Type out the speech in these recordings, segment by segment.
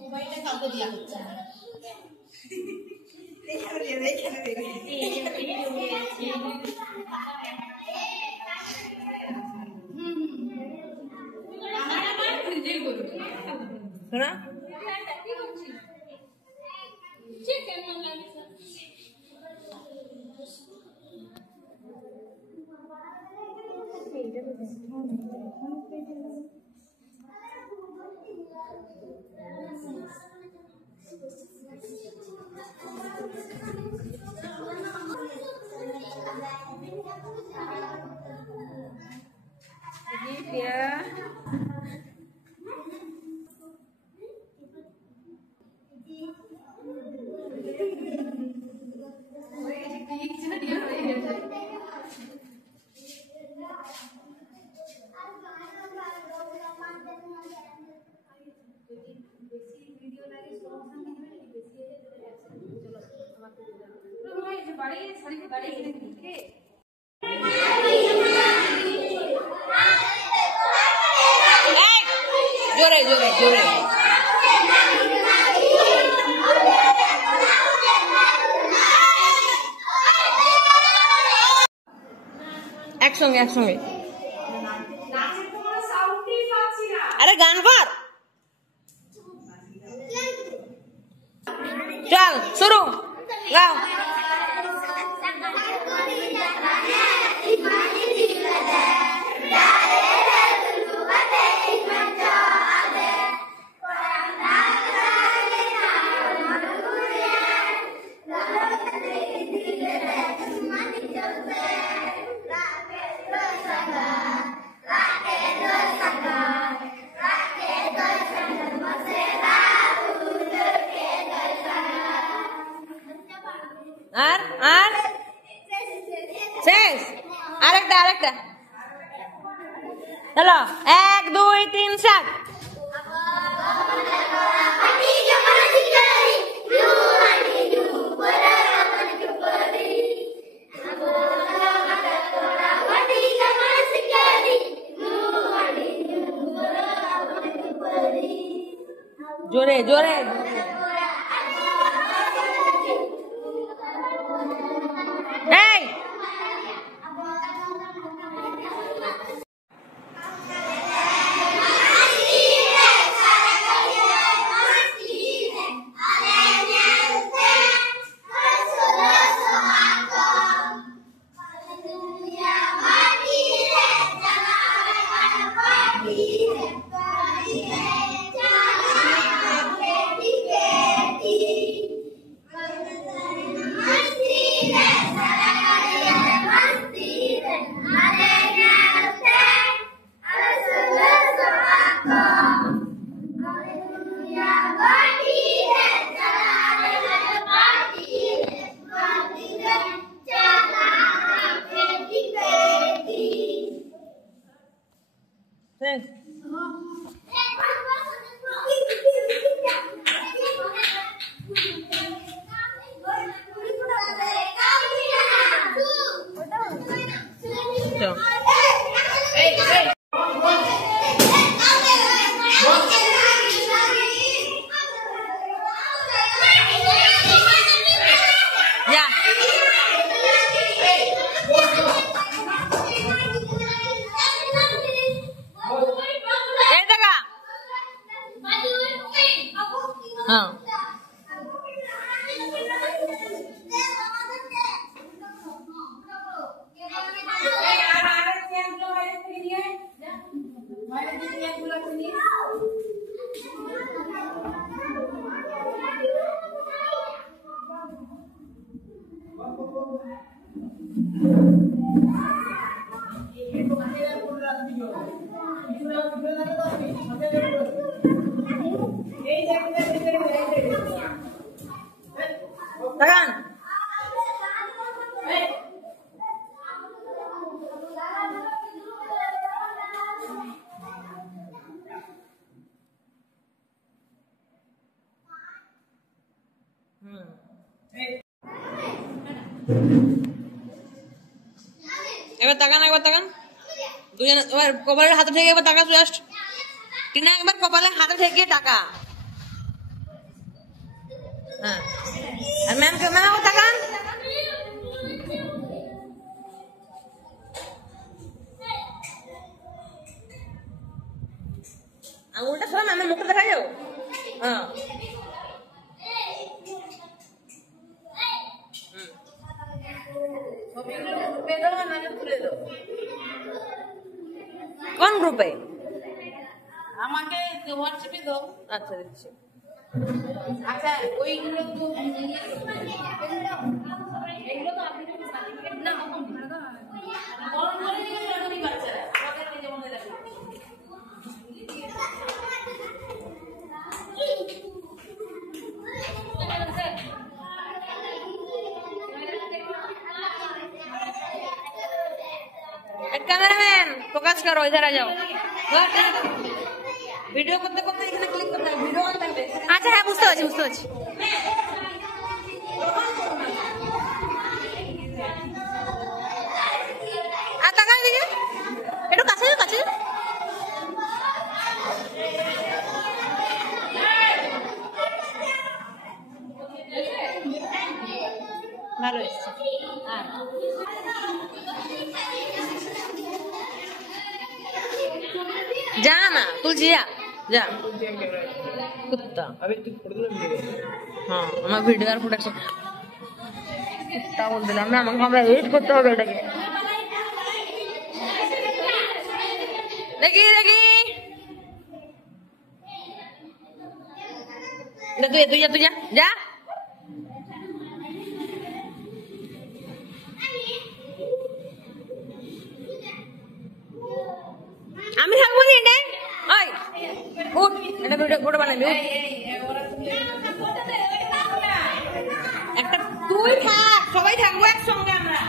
মোবাইলটা কাউকে দেওয়া হচ্ছে না। जोरे जोरे जोरे एक संगे अरे गान कर चल शुरू गाओ चलो 1 2 3 4 जोरे जोरे एक बार तकान দুজন এবার কপালের হাতে থেকে এবার টাকা জাস্ট টিনা একবার কপালে হাতে থেকে টাকা হ্যাঁ আর ম্যাম টাকা আঙুলটা সব ম্যামের মুখটা দেখা যাও হ্যাঁ কোন গ্রুপে আমাকে হোয়াটসঅ্যাপে দাও। আচ্ছা দিচ্ছি আচ্ছা ওইগুলো তো এগুলো তো আপনি সার্টিফিকেট না বরং করে দিবেন এরকমই বাচ্চারা ওদের নিজে মনে রাখবে कैमरामैन फोकस करो इधर आ जाओ वीडियो করতে করতে এখানে ক্লিক করতে হবে ভিডিও অন থাকবে আচ্ছা হ্যাঁ বুঝতে পারছি আর টাকা দিকে একটু কাছে ভালো এসেছে जा ना तुलसी जा कुत्ता अबे तू फोटो तो ले हाँ আমার ভিডিও আর প্রোডাকশন কুত্তা বল দিলাম না আমাকে আমরা এডিট করতে হবে এটাকে দেখি তুই যা আমি থাকবো না এটা ওই উঠ এটা ভিডিও বানাবি একটা তুই থাক সবাই থাকবো একসঙ্গে আমরা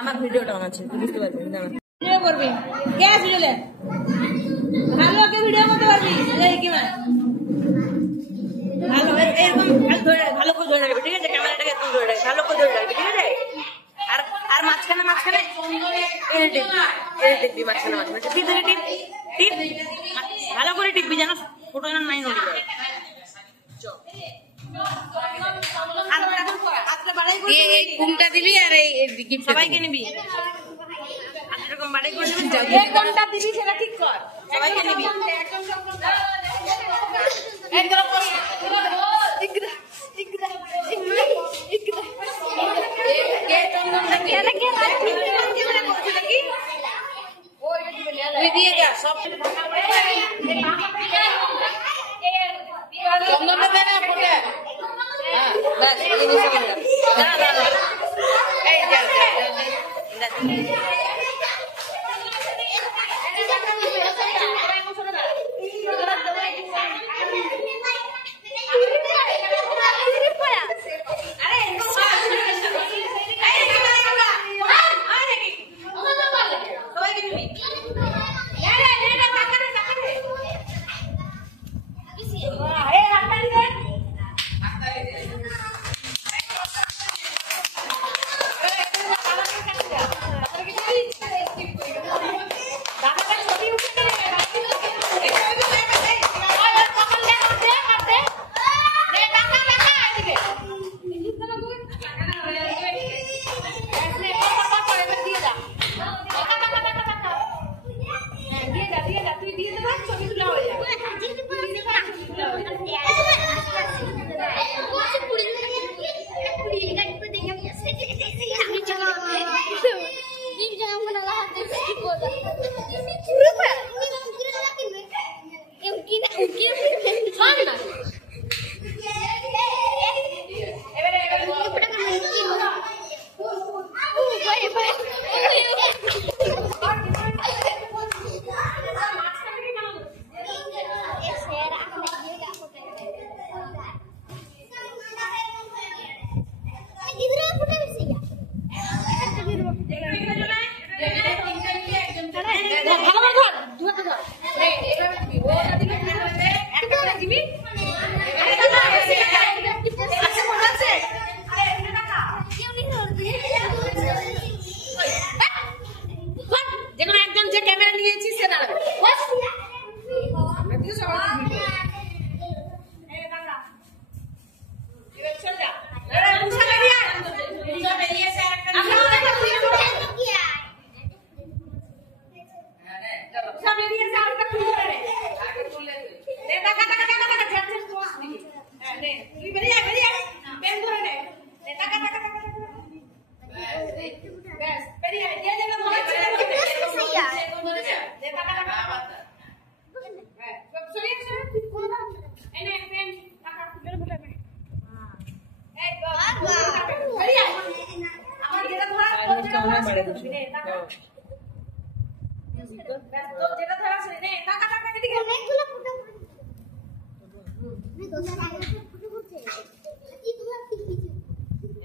আমার ভিডিওটা বানাচ্ছি বুঝতে পারবি ভিডিও করবি কে আসলে ভালো কে ভিডিও করতে পারবি এই কি মা ভালো এরকম ভালো করে ধরে রাখবি ঠিক আছে ক্যামেরাটাকে একদম ধরে রাখবি ভালো করে ধরে রাখবি ঠিক আছে আর মাঝখানে টিপবি মাঝখানে টিপ ভালো করে টিপবি যেন ফটো যেন নাই নড়ে যায় এই কুমটা দিবি আর এই গিফট সবাইকে নিবি এরকম বাড়ি করে কোনটা দিবি সেটা ঠিক কর সবাইকে নিবি একদম দিয়ে যা সব চন্দনটা দে না ফোটা বাস এই নিচে না এই যা যেখানে একজন যে ক্যামেরা নিয়েছি সে দাঁড়াবে।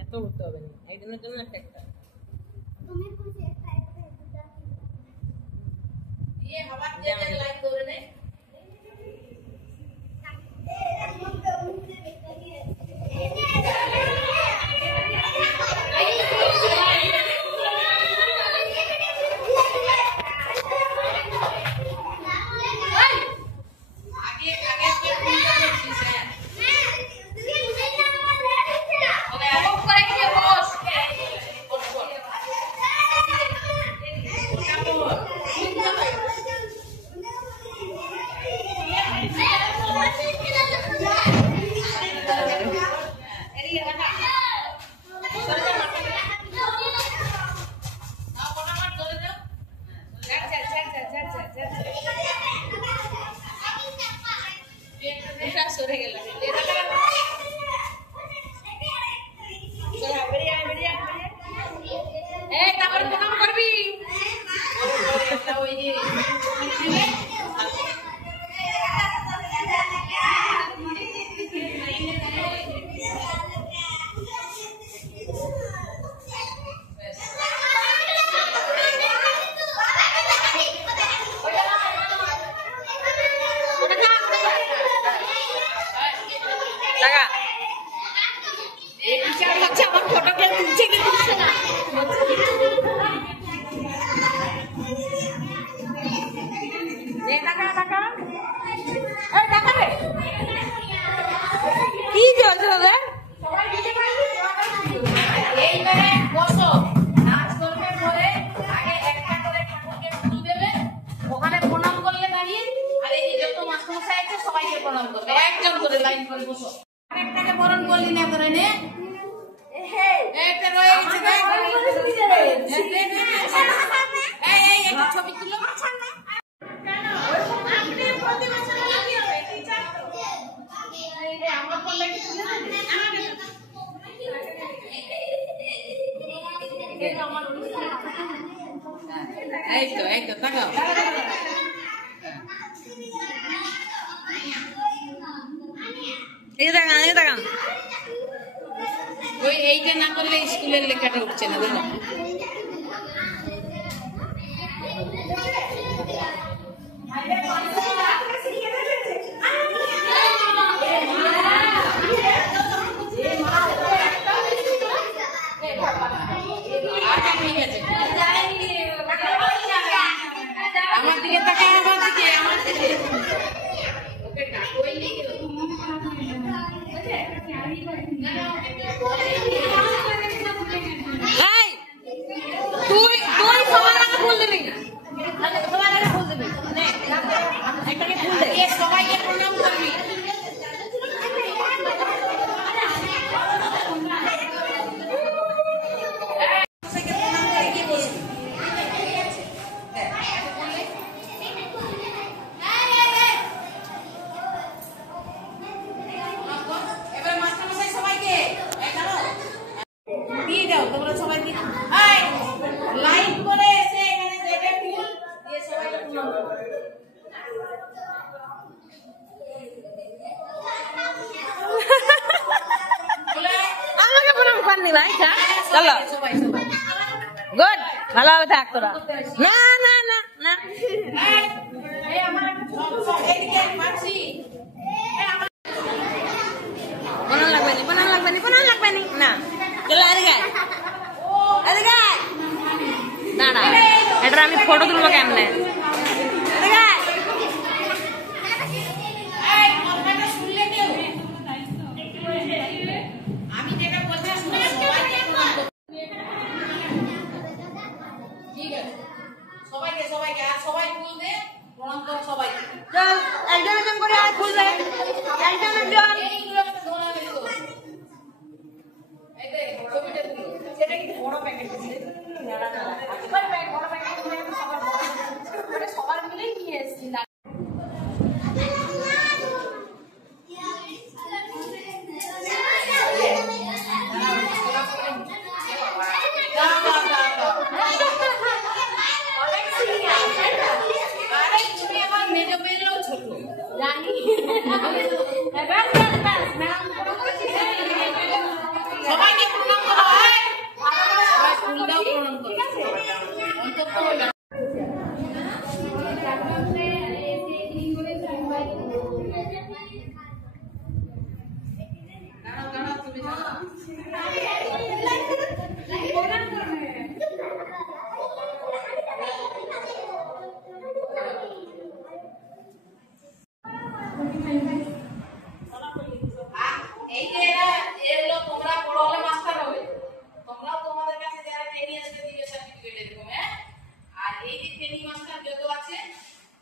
এত উঠতে হবে না, একজনের জন্য একটা একটা। এইটা না করলে স্কুলের লেখাটা উঠছে না, দেখো। ঠিক আছে, আমার দিকে তাকাও, আমার দিকে, আমার দিকে। সবাইকে প্রণাম করবি। এবার মাস্টারমশাই সবাইকে দিয়ে দাও, তোমরা সবাই লাইন করে এসে এখানে দেখে ফুল দিয়ে সবাইকে প্রণাম করো। আমাকে প্রণাম করনি ভাই, চলো সবাই সবাই গুড, ভালোভাবে থাক তোরা। না না না না, বানান লাগবে নি, বানান লাগবে নি, বানান লাগবে নি। না চলো এদিকে আয়, এদিকে আয়। দাঁড়া, এটা আমি ফটো তুলবো কেমনে? এদিকে আয়। আমি যেটা বলছি শুনে সবাইকে প্রণাম করো। ঠিক আছে, সবাইকে সবাইকে আর সবাই ফুল দে, প্রণাম করো সবাইকে। চল একজন একজন করে আর খুলবে, একজন একজন। এইগুলো একটা ধরা গেল। এই দেখ ছবিটা তুলো। সেটা কি বড় প্যাকেট আছে? বড় প্যাকেট সবার মিলেই নিয়ে এসেছি। সবাইকে প্রণাম করা হয়, সবাই ফুলটাও প্রণাম করো। অন্তত দাঁড়াও দাঁড়াও, তুমি দাঁড়াও। এই যে এগুলো তোমরা বড় হলে মাস্টার হবে, তোমরাও তোমাদের কাছে যারা ট্রেনিং আসবে দিবে সার্টিফিকেট এরকম। আর এই যে ট্রেনিং মাস্টার যত আছে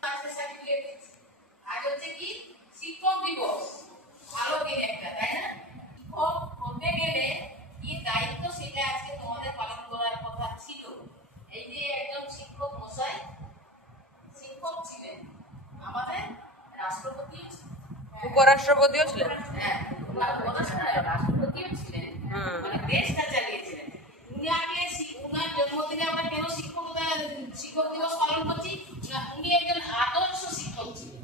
তাদের সার্টিফিকেট দিচ্ছে। আর হচ্ছে কি শিক্ষক দিবস, ভালো দিন একটা, তাই না? শিক্ষক হতে গেলে কি দায়িত্ব সেটা আজকে তোমাদের পালন করার কথা ছিল। এই যে একজন শিক্ষক মশাই শিক্ষক ছিলেন, আমাদের রাষ্ট্রপতিও ছিলেন, উপরাষ্ট্রপতিও ছিলেন। হ্যাঁ রাষ্ট্রপতিও ছিলেন, মানে দেশটা চালিয়েছিলেন। উনার জন্মদিনে আমরা কেন শিক্ষক দিবস পালন করছি? উনি একজন আদর্শ শিক্ষক ছিলেন।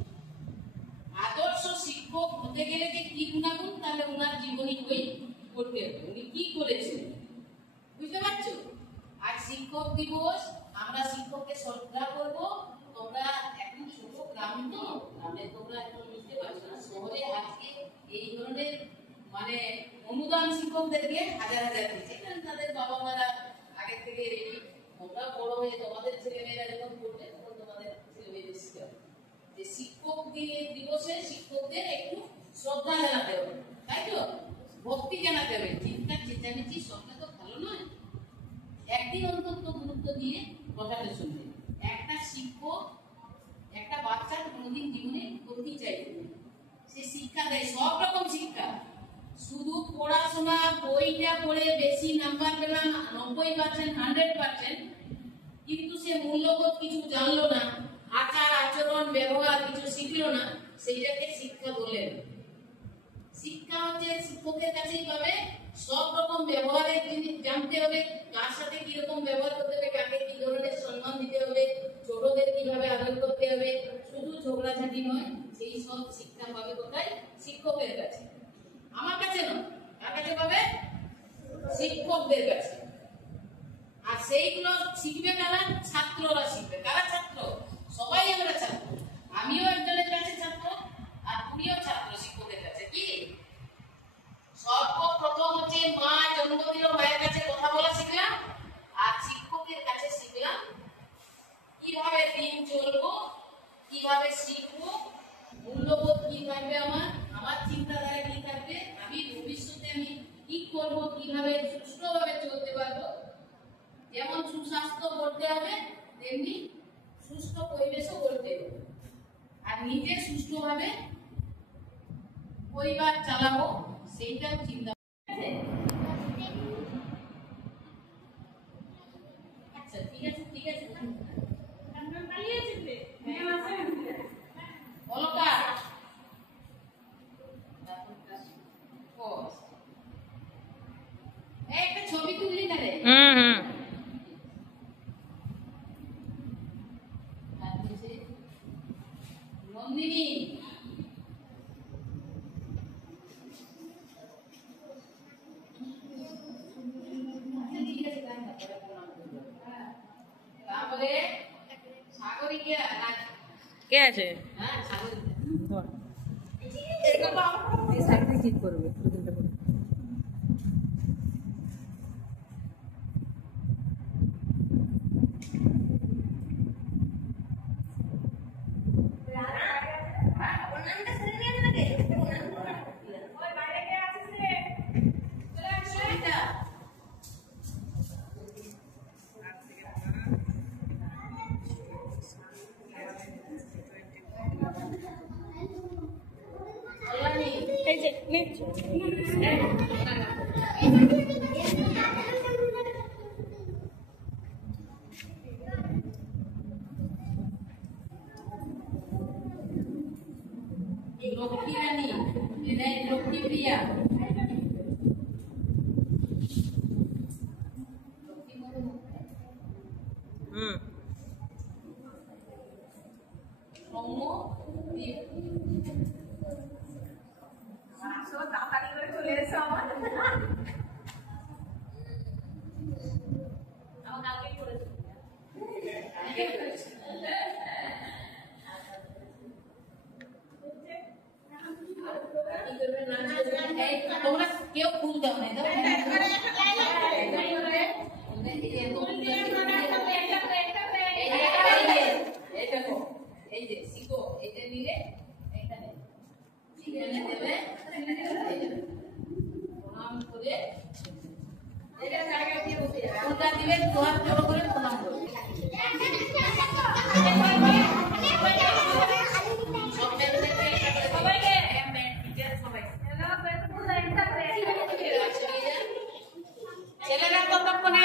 আদর্শ শিক্ষক হতে গেলে যে কি গুণাগুণ, তাহলে উনার জীবনী বই পড়তে হবে উনি কি করেছিলেন, বুঝতে পারছো? আর শিক্ষক দিবস আমরা শিক্ষককে শ্রদ্ধা করবো। তোমরা এখন ছোট গ্রাম, তো গ্রামে তোমরা এখন বুঝতে পারছো না, শহরে আজকে এই ধরনের মানে অনুদান শিক্ষকদেরকে হাজার হাজার দিচ্ছে, কারণ তাদের বাবা মারা আগে থেকে রেডি। তোমরা বড় হয়ে তোমাদের ছেলেমেয়েরা যখন পড়বে তখন তোমাদের ছেলেমেয়েদের শিখাবে যে শিক্ষক দিবসে শিক্ষকদের একটু শ্রদ্ধা জানাতে হবে, তাই তো? ভক্তি জানাতে হবে। চিৎকার চেঁচামেচি সবটা তো ভালো নয়। একদিন অন্তত গুরুত্ব দিয়ে কথাটা শুনবে। একটা শিক্ষক একটা বাচ্চার কোনোদিন জীবনে ক্ষতি চাইবে, সে শিক্ষা দেয় সব রকম শিক্ষা। শুধু পড়াশোনা বইটা পড়ে বেশি নাম্বার পেলাম 90%, 100%, কিন্তু সে মূল্যবোধ কিছু জানলো না, আচার আচরণ ব্যবহার কিছু শিখলো না, সেইটাকে শিক্ষা বলে না। শিক্ষা হচ্ছে শিক্ষকের কাছেই পাবে। সব রকম ব্যবহারের জিনিস জানতে হবে, কার সাথে কিরকম ব্যবহার করতে হবে, কাকে কি ধরনের সম্মান দিতে হবে, ছোটদের কিভাবে আদর করতে হবে, শুধু ঝগড়াঝাটি নয়, সেই সব শিক্ষা পাবে কোথায়? শিক্ষকের কাছে। আমার কাছে নয়, কার কাছে পাবে? শিক্ষকদের কাছে। আর সেইগুলো শিখবে কারা? ছাত্ররা শিখবে। কারা ছাত্র? সবাই আমরা ছাত্র। আমিও একজনের কাছে ছাত্র, আর তুমিও ছাত্র শিক্ষকের কাছে। কি সর্বপ্রথম হচ্ছে মা জন্ম দিল, মায়ের কাছে কথা বলা শিখলাম, আর শিক্ষকের কাছে শিখলাম কিভাবে দিন চলবো, কিভাবে শিখবো, মূল্যবোধ কি থাকবে, আমার চিন্তাধারা কি থাকবে, আমি ভবিষ্যতে আমি কি করবো, কিভাবে সুষ্ঠুভাবে চলতে পারবো। যেমন সুস্বাস্থ্য করতে হবে, তেমনি সুস্থ পরিবেশও করতে হবে। আর নিজে সুষ্ঠুভাবে পরিবার চালাবো, সেইটাও চিন্তা। আচ্ছা ঠিক আছে, ঠিক আছে। অলকা একটা ছবি তুললি না রে? নন্দিনী ঠিক আছে, তারপরে সাগরিকা কে আছে? হ্যাঁ সাগরিকা এই সাইড থেকে ঠিক করবে দুদিনটা করে। এই যে লক্ষ্মী রানী এনে লক্ষ্মী প্রিয়া সৌম্য দীপ তোমরা কেউ ফুল দাও না এই যে শিখো এটা নিলে এখানে এখানে দেবে প্রণাম করে ফুলটা দিলে তোমার জোর করে প্রণাম করবে ছেলেরা ততক্ষণে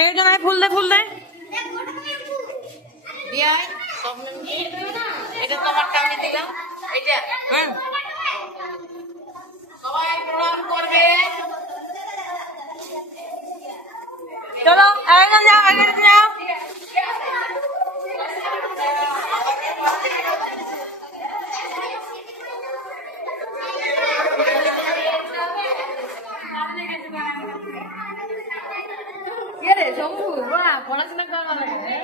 একজন আয় ফুল দে দিয়াই এটা তোমারটা আমি দিলাম এইটা সবাই প্রণাম করবে চলো একজন যাও পড়াশোনা করা লাগে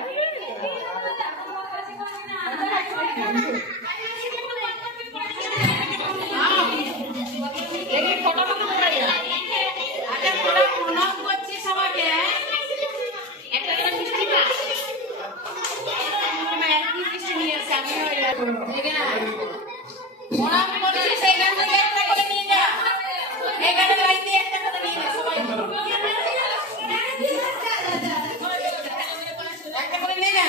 প্রণাম করছি সবাইকে একটা করে মিষ্টি খা কি মিষ্টি নিয়ে এসে আমি প্রণাম করছি সেইখান থেকে একটা করে নিয়ে যা এখানে লাইতে একটা করে নিয়ে যা সবাই একটা করে নিয়ে যা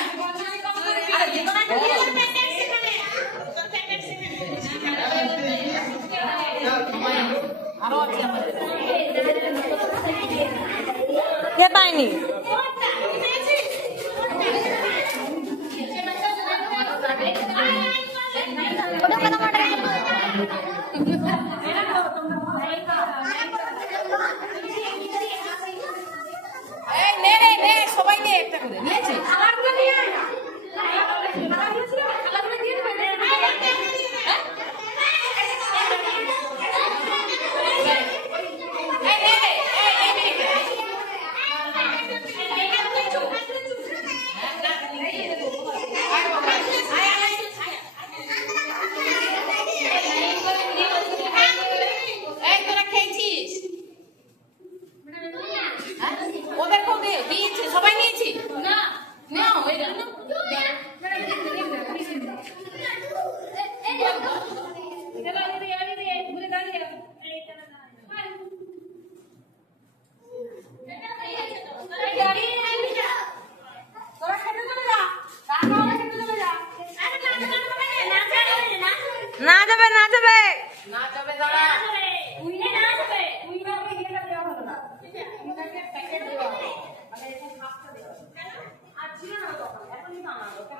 আরো আছে আমাদের কে পাইনি নে সবাই নে একটা করে নিয়েছি সবাই নিয়েছি না নাও এটা না যাবে না যাবে দাঁড়া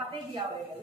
হাতে দিয়া হয়ে গেল